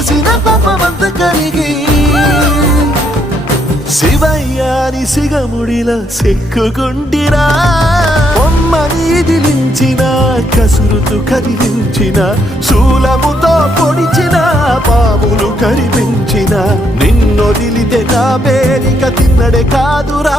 చేసిన పాపమంత కరిగి శివయ్యాని సిగముడిలా సిక్కుకుంటిరా బొమ్మని దిలించిన కసురుతు కదిలించిన శూలముతో పొడిచిన పాములు కరిపించిన నిన్నొదిలితే నా పేరిక తిన్నడే కాదురా